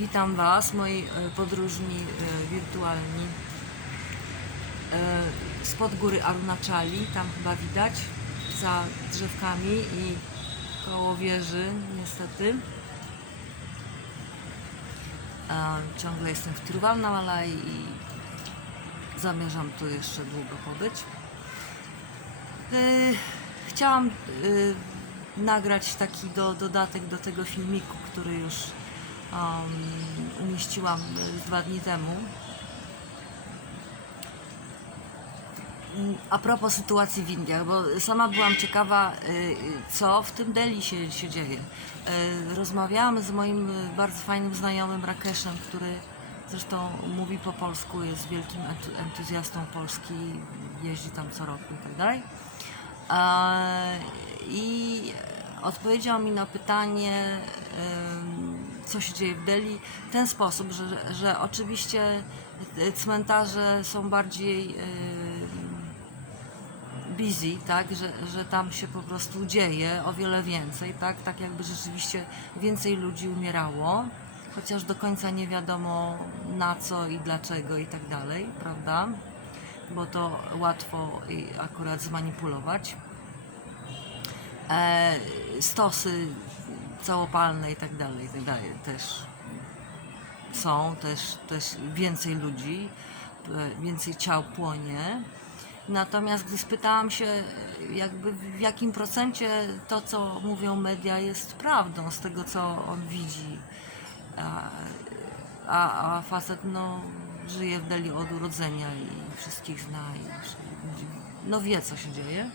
Witam Was, moi e, podróżni e, wirtualni. E, Spod góry Arunachali, tam chyba widać, za drzewkami i koło wieży, niestety. Ciągle jestem w Tiruvannamalai i zamierzam tu jeszcze długo pobyć. Chciałam nagrać taki do, dodatek do tego filmiku, który już um, umieściłam e, dwa dni temu. Mm, A propos sytuacji w Indiach, bo sama byłam ciekawa, y, co w tym Delhi się, się dzieje. Y, Rozmawiałam z moim bardzo fajnym znajomym Rakeszem, który zresztą mówi po polsku, jest wielkim entu- entuzjastą Polski, jeździ tam co roku i tak dalej. E, I odpowiedział mi na pytanie, co się dzieje w Delhi, w ten sposób, że, że oczywiście cmentarze są bardziej busy, tak, że, że tam się po prostu dzieje o wiele więcej, tak, tak jakby rzeczywiście więcej ludzi umierało, chociaż do końca nie wiadomo na co i dlaczego i tak dalej, prawda? Bo to łatwo akurat zmanipulować. E, stosy całopalne i tak dalej, i tak dalej też są, też, też więcej ludzi, więcej ciał płonie. Natomiast gdy spytałam się, jakby w jakim procencie to, co mówią media, jest prawdą z tego, co on widzi, a, a, a facet no, żyje w Deli od urodzenia i wszystkich zna i no wie, co się dzieje,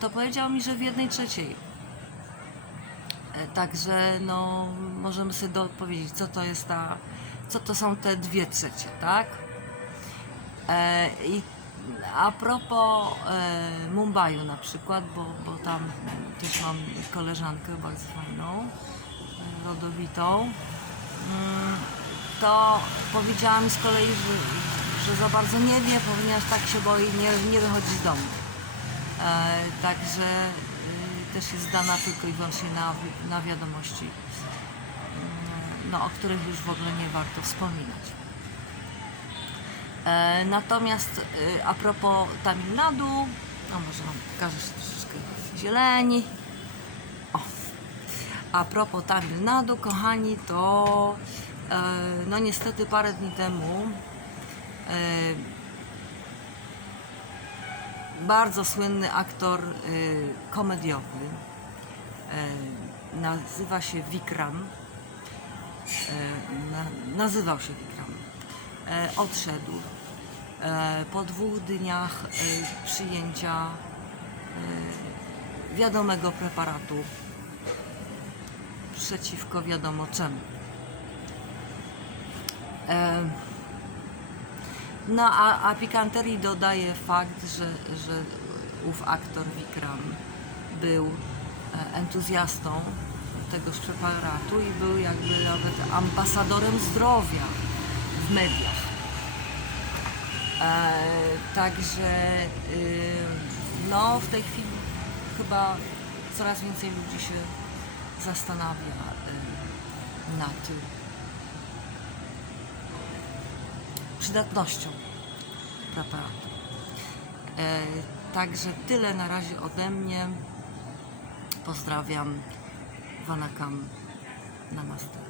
to powiedział mi, że w jednej trzeciej. Także no, możemy sobie do, powiedzieć, co to jest ta, co to są te dwie trzecie, tak? E, I a propos e, Mumbaiu na przykład, bo, bo tam też mam koleżankę bardzo fajną, rodowitą, mm, to powiedziała mi z kolei, że, że za bardzo nie wie, ponieważ tak się boi nie, nie wychodzi z domu. E, także też jest zdana tylko i wyłącznie na, na wiadomości, mm, no, o których już w ogóle nie warto wspominać. E, natomiast y, a propos Tamil Nadu, no może Wam pokażę troszeczkę zieleni. O. A propos Tamil Nadu, kochani, to e, no niestety parę dni temu e, bardzo słynny aktor y, komediowy. Y, nazywa się Vikram. Y, na, nazywał się Vikram. Odszedł. Po dwóch dniach przyjęcia wiadomego preparatu przeciwko wiadomo czemu. No a, a pikanterii dodaje fakt, że, że ów aktor Vikram był e, entuzjastą tegoż preparatu i był jakby nawet ambasadorem zdrowia w mediach. E, także y, no w tej chwili chyba coraz więcej ludzi się zastanawia y, nad przydatnością preparatu. E, także tyle na razie ode mnie. Pozdrawiam. Wanakam. Namaste.